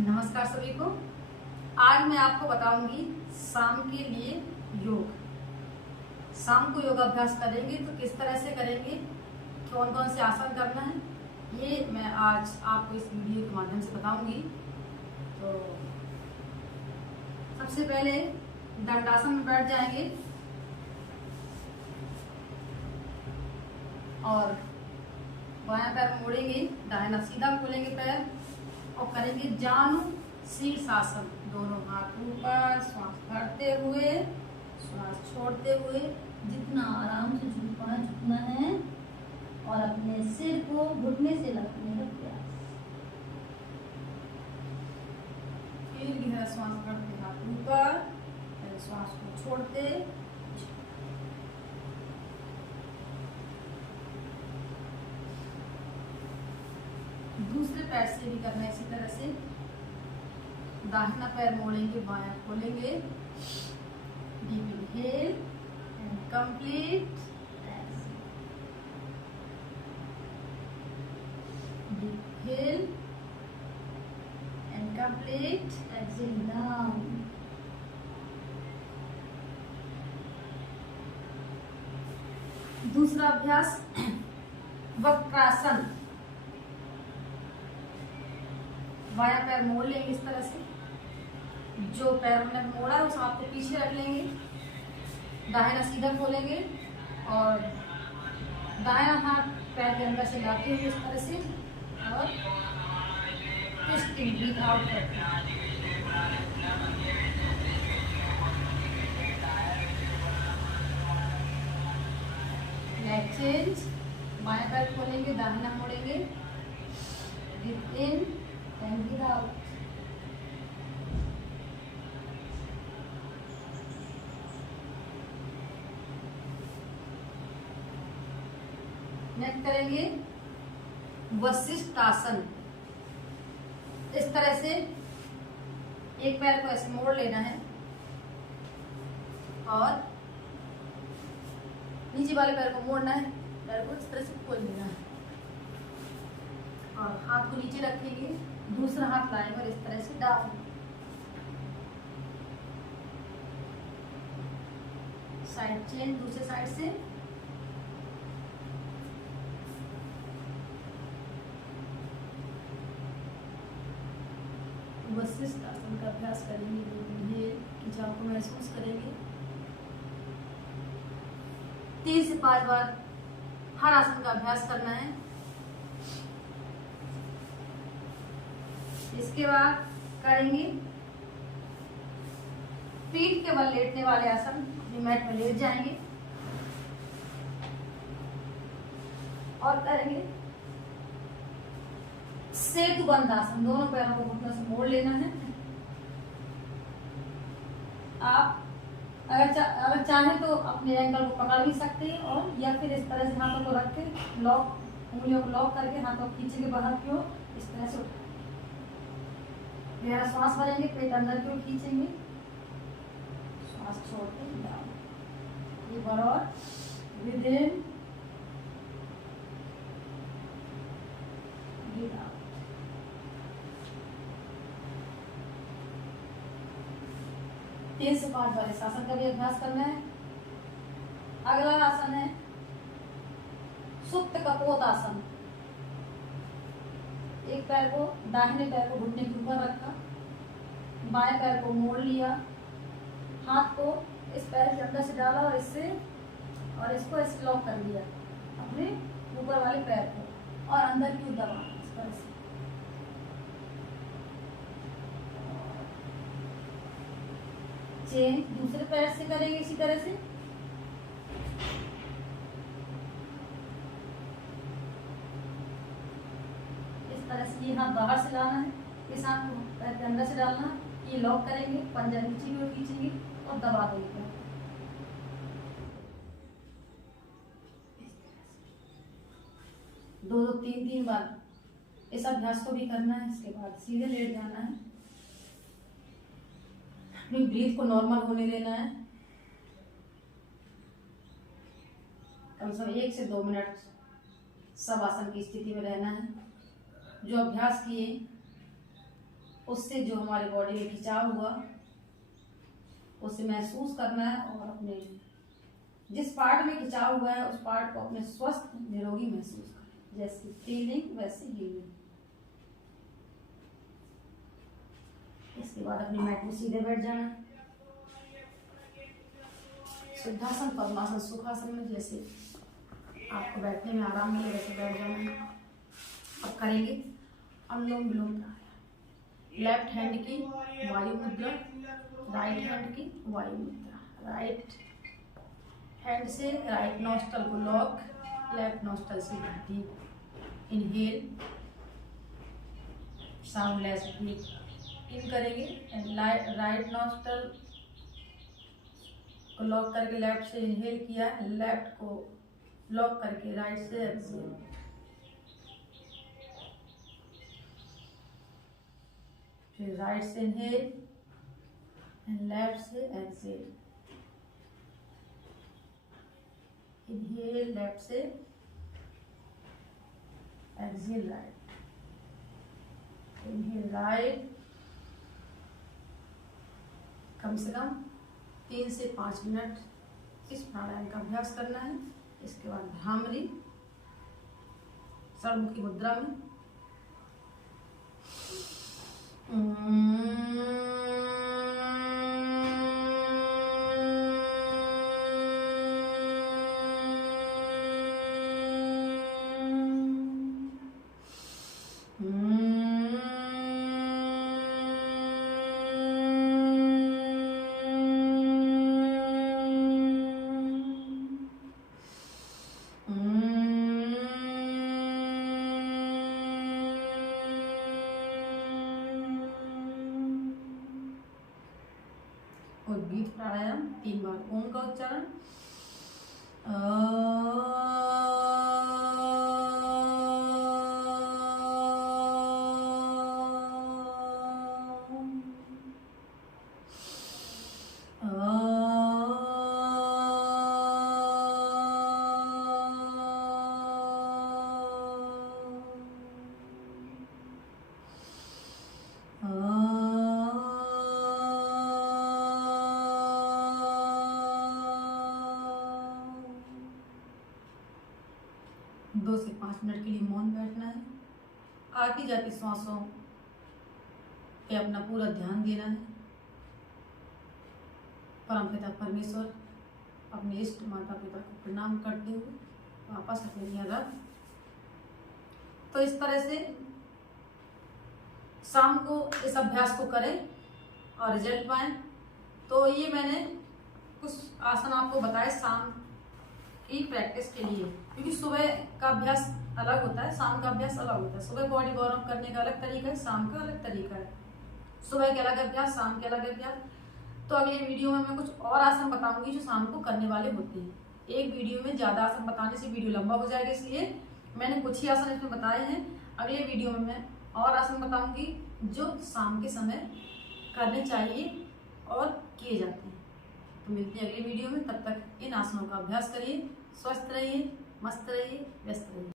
नमस्कार सभी को। आज मैं आपको बताऊंगी शाम के लिए योग। शाम को योगाभ्यास करेंगे तो किस तरह से करेंगे, कौन कौन से आसन करना है, ये मैं आज आपको इस वीडियो के माध्यम से बताऊंगी। तो सबसे पहले दंडासन में बैठ जाएंगे और बायां पैर मोड़ेंगे, दाहिना सीधा खोलेंगे पैर और करेंगे जानु शीर्षासन। दोनों हाथ ऊपर, श्वास भरते हुए श्वास छोड़ते हुए जितना आराम से झुकना है और अपने सिर को घुटने से लगाने का प्रयास। फिर गहरा श्वास भरते हाथ ऊपर, श्वास को छोड़ते दूसरे पैर से भी करना है इसी तरह से। दाहिना पैर मोड़ेंगे, बायां खोलेंगे, deep inhale and complete deep inhale and complete exhale down. दूसरा अभ्यास वक्रासन। बायां पैर मोड़ लेंगे इस तरह से, जो पैर हमने मोड़ा है उस हाथ को पीछे रख लेंगे, दाहिना सीधा खोलेंगे और दायां हाथ पैर के अंदर से लाते हुए इस तरह से और ट्विस्टिंग ब्रीथ आउट करते हैं। लेग चेंज, बायां पैर खोलेंगे, दाहिना मोड़ेंगे, breathe in and breathe out. Next करेंगे वशिष्ठ आसन। इस तरह से एक पैर को ऐसे मोड़ लेना है और नीचे वाले पैर को मोड़ना है, पैर को इस तरह से खोल देना है और हाथ को नीचे रखेंगे, दूसरा हाथ लाएंगे और इस तरह से डाउन। साइड चेंज दूसरे साइड से। वशिष्ठ आसन का अभ्यास करेंगे, ये खिंचाव को महसूस करेंगे। 3 से 5 बार हर आसन का अभ्यास करना है। इसके बाद करेंगे पीठ के बल लेटने वाले आसन। अपनी मैट पर लेट जाएंगे और करेंगे सेतु बंद आसन। दोनों पैरों को घुटनों से मोड़ लेना है। आप अगर चाहें तो अपने एंकल को पकड़ भी सकते हैं और या फिर इस तरह से हाथों को रख के लॉक, उंगलियों को लॉक करके हाथों को खींचेंगे बाहर की ओर, इस तरह से उठाएंगे। गहरा श्वास भरेंगे, पेट अंदर की ओर खींचेंगे, श्वास छोड़ते डाउन। एक बार और विद इन ब्रीथ आउट। तीन से 5 बार इस आसन का भी अभ्यास करना है। अगला आसन है सुप्त कपोत आसन। एक पैर को, दाहिने पैर को घुटने के ऊपर रखा, बाएं पैर को मोड़ लिया, हाथ को इस पैर के अंदर से डाला और इसको ऐसे लॉक कर लिया अपने ऊपर वाले पैर को और अंदर की दबाना इस तरह से। चेंज दूसरे पैर से करेंगे इसी तरह से। तरह से ये हाथ बाहर से लाना है, इस हाथ को पैर के अंदर से डालना है, ये लॉक करेंगे, पंजा नीचे की ओर खींचेंगे और दबा देंगे। 2-2 3-3 बार इस अभ्यास को भी करना है। इसके बाद सीधे लेट जाना है, अपनी ब्रीथ को नॉर्मल होने देना है। कम से कम 1 से 2 मिनट सब आसन की स्थिति में रहना है। जो अभ्यास किए उससे जो हमारे बॉडी में खिंचाव हुआ उसे महसूस करना है और अपने जिस पार्ट में खिंचाव हुआ है उस पार्ट को अपने स्वस्थ निरोगी महसूस करें। जैसे फीलिंग वैसे हीलिंग। इसके बाद अपनी मैट में सीधे बैठ जाना। सिद्धासन, पद्मासन, सुखासन में जैसे आपको बैठने में आराम मिले वैसे बैठ जाना है। अब करेंगे अनुलोम विलोम प्राणायाम। लेफ्ट हैंड की वायु मुद्रा, राइट हैंड की वायु मुद्रा। राइट हैंड से राइट नॉस्ट्रल को लॉक, लेफ्ट नॉस्ट्रल से deep inhale, soundless breathe in करेंगे एंड राइट नॉस्ट्रल को लॉक करके लेफ्ट से इनहेल किया, लेफ्ट को लॉक करके राइट से एक्सहेल। फिर राइट से इनहेल एंड लेफ्ट से एक्सहेल। इनहेल लेफ्ट से, एक्सहेल राइट। Inhale right. कम से कम 3 से 5 मिनट इस प्राणायाम का अभ्यास करना है। इसके बाद भ्रामरी सर्वमुखी मुद्रा में उद्गीत प्राणायाम 3 बार ओम का उच्चारण। दो से 5 मिनट के लिए मौन बैठना है। आती जाती सांसों पे अपना पूरा ध्यान देना है। परमपिता परमेश्वर, अपने इष्ट माता पिता को प्रणाम करते हुए वापस हथेलियां रख। तो इस तरह से शाम को इस अभ्यास को करें और रिजल्ट पाएं। तो ये मैंने कुछ आसन आपको बताए शाम की प्रैक्टिस के लिए, क्योंकि सुबह का अभ्यास अलग होता है, शाम का अभ्यास अलग होता है। सुबह बॉडी वार्म अप करने का अलग तरीका है, शाम का अलग तरीका है। सुबह के अलग अभ्यास, शाम के अलग अभ्यास। तो अगले वीडियो में मैं कुछ और आसन बताऊंगी जो शाम को करने वाले होते हैं। एक वीडियो में ज्यादा आसन बताने से वीडियो लंबा हो जाएगा, इसलिए मैंने कुछ ही आसन इसमें बताए हैं। अगले वीडियो में मैं और आसन बताऊंगी जो शाम के समय करने चाहिए और किए जाते हैं। तो मिलते हैं अगले वीडियो में। तब तक इन आसनों का अभ्यास करिए। स्वस्थ रहिए, मस्त रहिए, व्यस्त रहिए।